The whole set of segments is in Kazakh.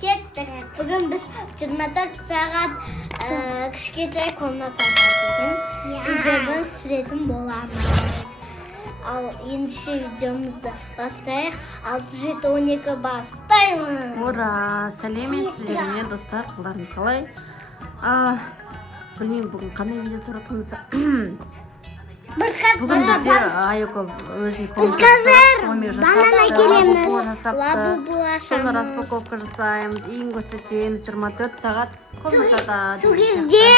Kеттік. Бүгін біз 24 сағат кішкентай комнатада деген видеодан түсіретін боламыз. Ал ендеше видеомызды бастайық. 6-7-12 бастаймыз. Ура! Сәлеметсіздер ме достар, қалдарыңыз қалай? Білмеймін, бүгін қандай видео түсіріп жатырмыз. Бүгін бізде Айоко өзінің комнатасында банан әкелеміз. Лабубу соны ашамыз. распаковка жасаймыз, үйін көрсетеміз. 24 сағат комнатада. Сол кезде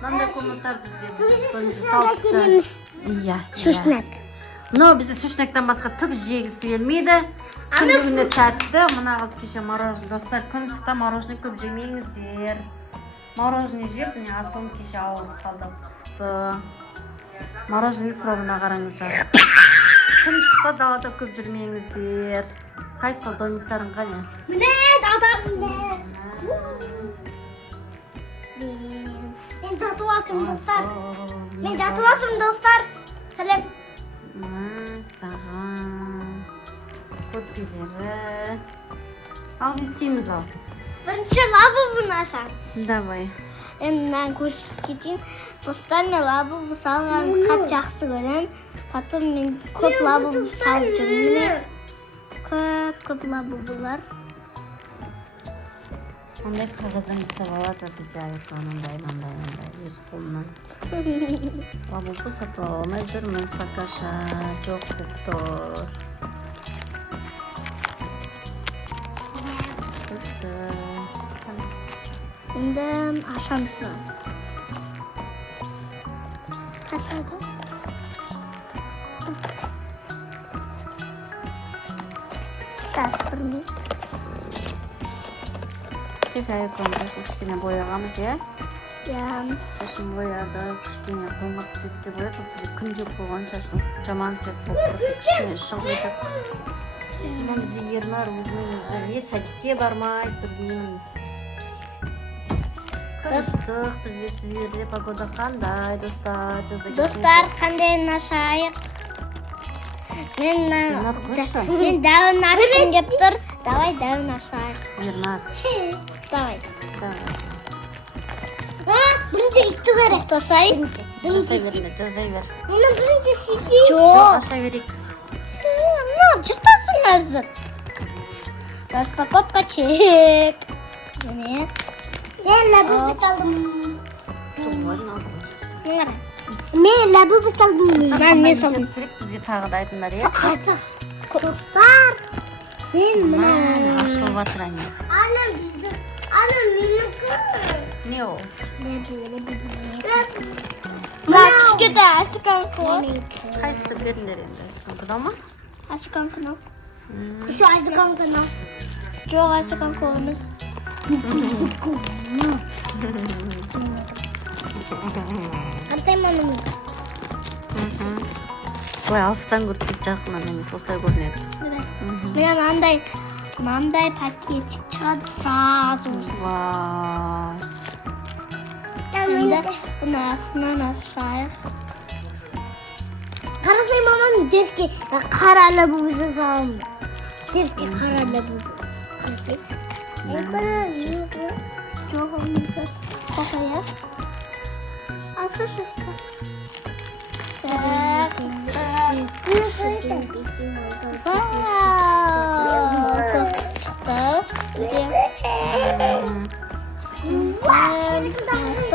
Мынандай комната бізде әкелеміз. Иә. Шушнак. Но бізде шушнактан басқа түк жегісі келмейді. Күндігіне тәтті. Мына қыз кеше мороженое. Достар, күн ыстықта мороженое көп жемеңіздер. Мороженое жеп, міне асылым кеше ауырып қалды, құсты. Мороженое сұрауына қараңыздар. Күн ыстықта далада көп жүрмеңіздер. Қайсыл домиктарың қане? Міне адамды. Мен татып алдым достар. Мен татып алдым достар. Сәлем. Саған көппелері. Ал бесейміз ал. Бірінші лабубуны ашамыз. Давай. Мен көрсетіп кетейін. Достар, мен лабубу салғанды қатты жақсы көрем. Потом мен көп лабубу салып жүрмін. Көп лабубулар. Ондай қағаздан жасап алады бізде Айоко анандай өз қолынан. Лабубу сатып ала алмай жүрміз, покаша. Жоқ деп тұр. Енді ашамыз. Қашады. Каспірмей. Кеше Айоконы кішкене бояғамыз, е? Иә. Шашын бояды, кішкене қоңыр цветке бояды. Бізде күн жоқ болған шашын жаман цвет болып тұрды. Кішкене шығып еді. Бізде Ернар өзінің өзі не садикке бармай тұрмеймін. Ыстық, бізде сіздерде погода қандай, достар? Достар, қандай ашайық? Мен дәуін ашқым кеп тұр. Давай дәуін ашайық. Ернар. Давай. Бірінші істі керек. Тосай. Жасай бер. Оны бірінші істейік. Жоқ, аша берейік. Жұртасың әзір. Распаковка чек. Мен лабубу салдым. Мен лабубу салдым. Мен не салдым? Бізге тағы да айтыңдар, е? Достар. Мен мына. Ашылып жатыр әне. Ана менікі. Не ол? Мына кішкентай асықанқы. Қайсысы беріңдер енді? Асықанқыда ма? Асықанқыны. Şu асықанқыны. Жоқ, асықанқы емес. Қарсайым анымен. Былай алыстан көрсек жақыннан емес, осылай көрінеді. Мен мынандай пакетик шығады сразу. Класс. Енді бұны астынан ашайық. Қарасай мамам дерске қара лабубу жасалым. Дерске қара лабубу. Қарасай. Жоқ, онды қоқая. Асышызға.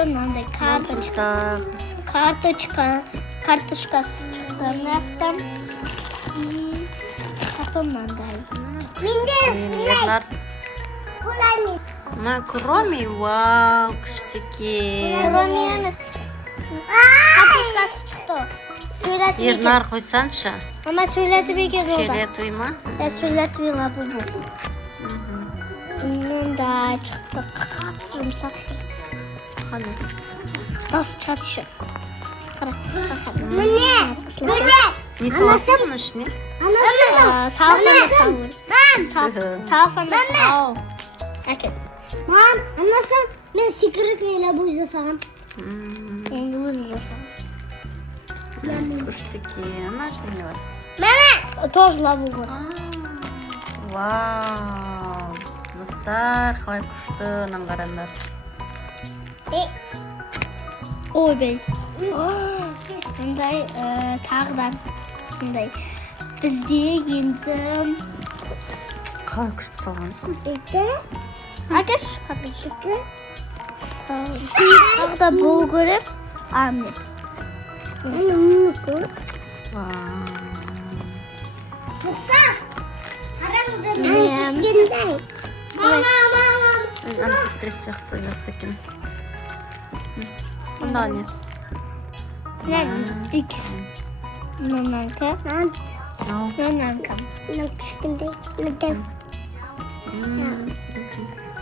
Мынандай карточкасы шықты мынаяқтан. И потом мынандай. Ернар. Мына кроме, вау, күштіке. Кроме емес. Карточкасы шықты. Сөйлетіп екен. Ернар қойсаншы. Мама сөйлетіп екен олда. Фиолетовый ма? Я сөйлетіп лабубу. Мынандай шықты. Қатты жұмсақ. Қане? Дауыс шығады еще. Қара. Міне. Не саласың мұның ішіне? Салфаны Ау. әкел. Мам, анасым, мен секретный лабубу жасағам. Енді өзі жасағам. Күштіке. Ана ішінде не бар? Мама! Тоже лабубу. Вау. достар, қалай күшті, мынаны қараңдар. Ойбай. Мындай тағыдан сындай. Бізде енді Қалай күшті салғансың? Әкеш, тағыда бол көріп, армын. Антистресс жақсы екен. Онда не? İki. Nananka. Nananka.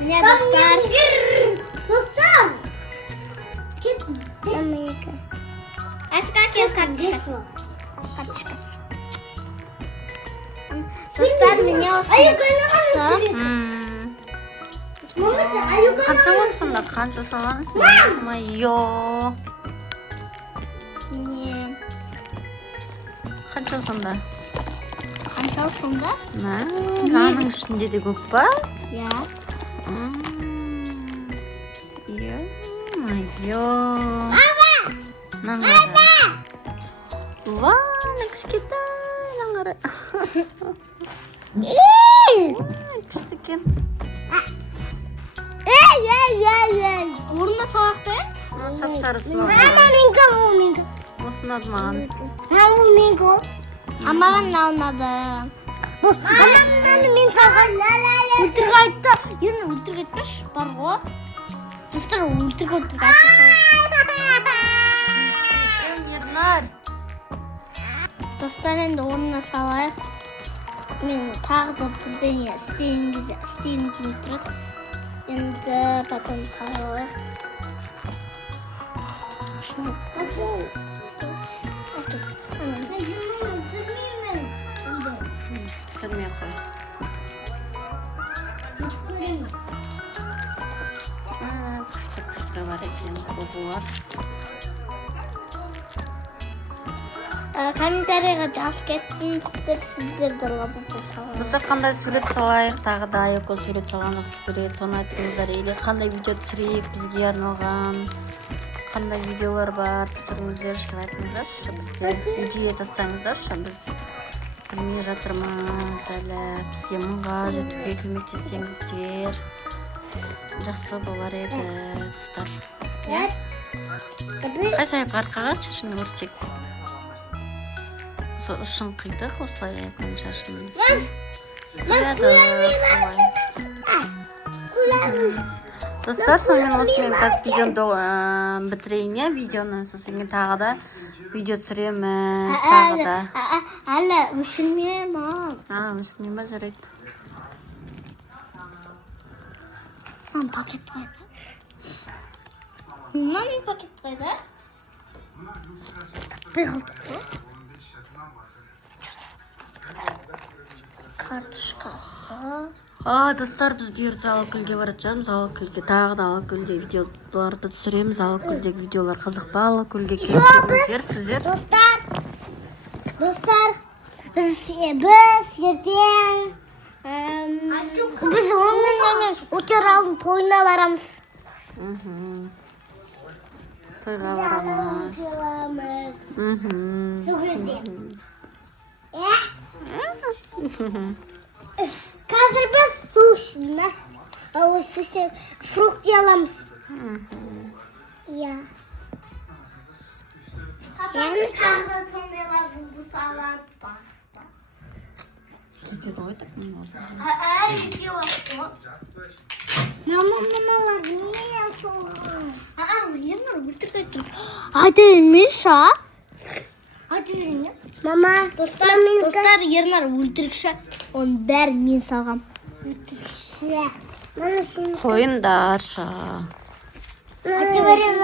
Ne dostlar? Dostlar. Nananka. Aşk akıl kardeşler. Dostlar mene olsun. Қанша болды сонда? Қанша салғансың? Майо. Не? Қанша сонда? Қанша сонда? Наның ішінде де көп па? Я. Майо. Наңғара. Ва, кішкентай наңғара. Күшті екен. Орында салақты? Сап-сарысын Мама, Осы ұнады маған. маған мына ұнады. Мен салған. Өлтіргі айтты. Енді өлтіргі айтпаш, бар ғой. Достар, өлтіргі айтты. Ернар. Достар, енді орнына салайық. Мен тағы да бірдеңе істейін келмей тұрады. Енді потом салайық. Түсірмей қой. Күшті бар екен, бұлар. Комментарийға жазып кеттіңіздер, сіздерді лабубу салайық. Достар, қандай сурет салайық, тағы да Аяко сурет салған жақсы көреді, соны айтыңыздар. Или қандай видео түсірейік бізге арналған, қандай видеолар бар, түсіріңіздерші, айтыңыздаршы, бізге идея тастаңыздаршы, біз білмей жатырмыз әлі, бізге мыңға жетуге көмектессеңіздер жақсы болар еді, достар. Қай сайып арқаға шашын көрсек? Ұшын қидық, осылай Аяконың шашын. Достар, сонымен осымен видеоны бітірейін, видеоны. Сосын тағы да видео түсіреміз, тағы да. Әлі, үшінме, мам. Үшінме ба, жарайды. Мам, пакет қайда? Мам, пакет қайда? Тықпай қалдық қой. Картошкасы. Достар, біз бұйырды Алакөлге барып жатырмыз. Алакөлге тағы да Алакөлде видеоларды түсіреміз. Алакөлдегі видеолар қызық па? Алакөлге келіңіздер сіздер. Достар, біз ертең біз онымен Утералдың тойына барамыз. Тойға барамыз. Сол кезде. Қазір біз су ішеміз. Фрукт аламыз. Иә. Яғни тағы сондайлар бұл салат бар. Кетеді ғой так. Мамалар не солған? Ернар өлтіріп айтыр. Айта емес, Айта берейін, Мама, достар, Ернар өлтірікші. Оның бәрін мен салғам. Өлтірікші. Қойындарша. Айта берейін,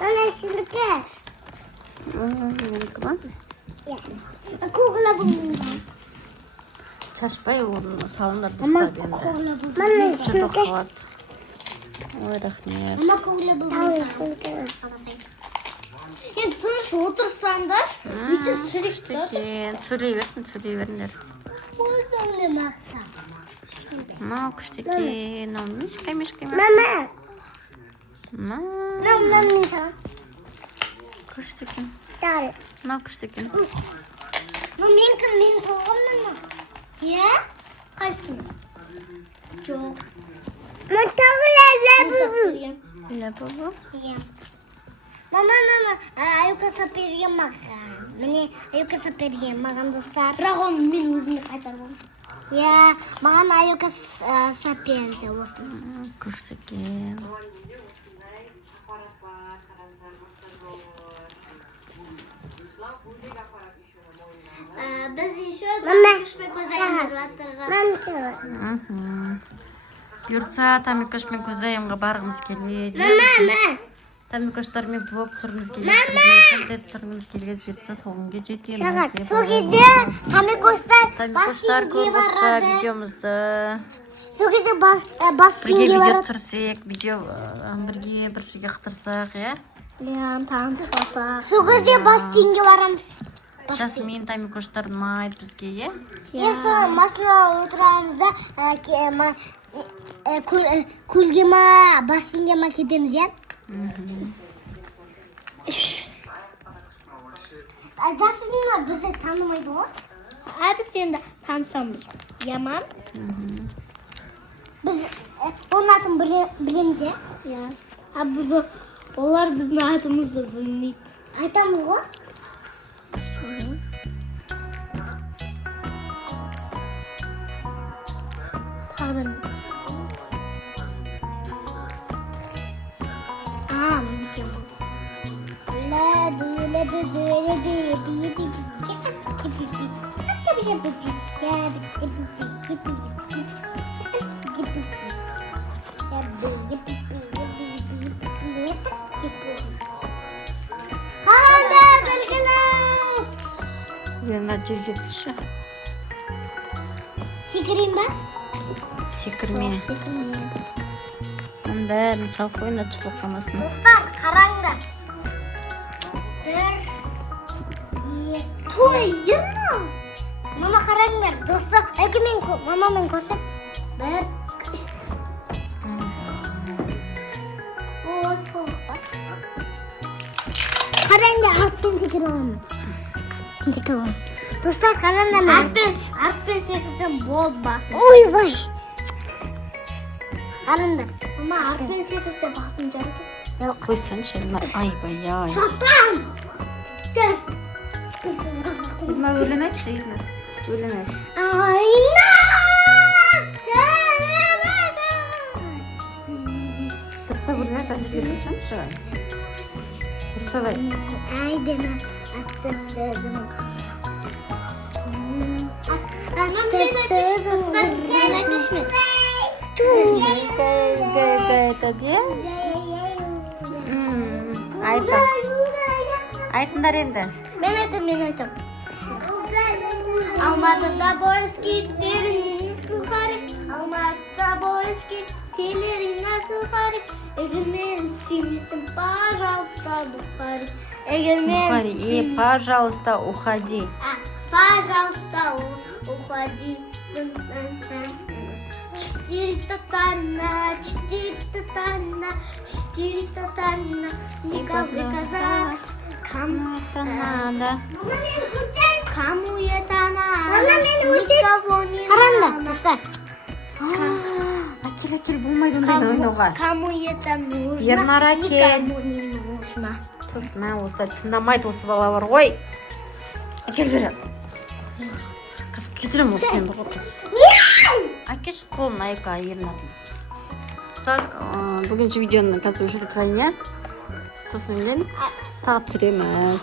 Мана сендікі. Менікі ма? Куғыла бұлында. Шашпай орнына салындар достар енді. Шырды қалады. Ой, рахмет. Мама, куғыла бұлында. Енді тыныш отырсаңдар, өте сүрек. Сөйлей беріңдер. Олдыңды мақта. Мынау күшті екен. Мынау мишка. Мама. Мынау күшті екен. Мынау күшті екен. Мен соғамын. Иә? Қайсың? Жоқ. Мен тағы Ләбу. Иә. Мама, аюка саперге маған. Міне, аюка саперге маған достар. Бірақ оны мен өзіме қайтармам. Иә, маған аюка саперді осы. Күшті екен. Biz еще Тамикошпен Бұйыртса, Тамикошпен көзайымға барғымыз келеді. Тамикоштармен влог түсіргіміз келеді. Контент түсіргіміз келеді. Бұйыртса, соғынға жетеміз. Сол кезде Тамикоштар көріп отырса видеомызды. Сол кезде Бірге бассинге видео барады. түсірсек, бірге бір жерге қыдырсақ, иә? Иә, танысқасақ. Сол кезде бассинге барамыз. Жасмин Тамикоштар ұнайды бізге, иә? Сол машина отырғанымызда көлге ма, бассинге ма кетеміз, иә? Жасмин бізді танымайды ғой? Біз енді танысамыз. Иә, мам? Біз оның атын білеміз, иә? Иә. Олар біздің атымызды білмейді. Айтамыз ғой? Тағдыр. Мінекен бұл. Мына жерге түсші. Секірейін ба? Секірме. Оның бәрін салып қойын, атшылық қамасын. Достар, қараңдар. Той, ема. Мама, қараңдар. Достар, мамамен көрсет. Бір, үш. Ой, соғық ба? Қараңдар, артпен секір аламын. Достар, қараңдар. Артпен секірсем болды басын. Ой, бай. Қараңдар. Мама, артпен секірсе басын жарып. Қойсаншы, айбай. Сатан! Мына өлен айтшы, Ирна. Өлен айт. Айна! Дұрыстап өлен айт, әнжізге тұрсаншы. Дұрыстап айт. Айдена атты сөзім Айтыңдар енді. Мен айтам. Алматыда бойскеттеріне сухарик. Алматыда бойскеттеріне сухарик. Егер мен сүймесем, пожалуйста, бухарик. Бухари, пожалуйста, уходи. Пожалуйста, уходи. 4 татарина, 4 татарина, никакой казак. Кому это надо? Кому это надо? Никого не надо. Акел, болмайды ондайда ойнауға. Кому это нужно? Ернара, кел. Никому не нужно. Мына осы тыңдамайды осы бала бар ғой. Әкел бері. Қызып кетірем осымен бір қоты. Әкеш қолын айқа ернардың. Бүгінші видеоны қазір өшірді тұрайын, иә? Сосын мен тағы түсіреміз.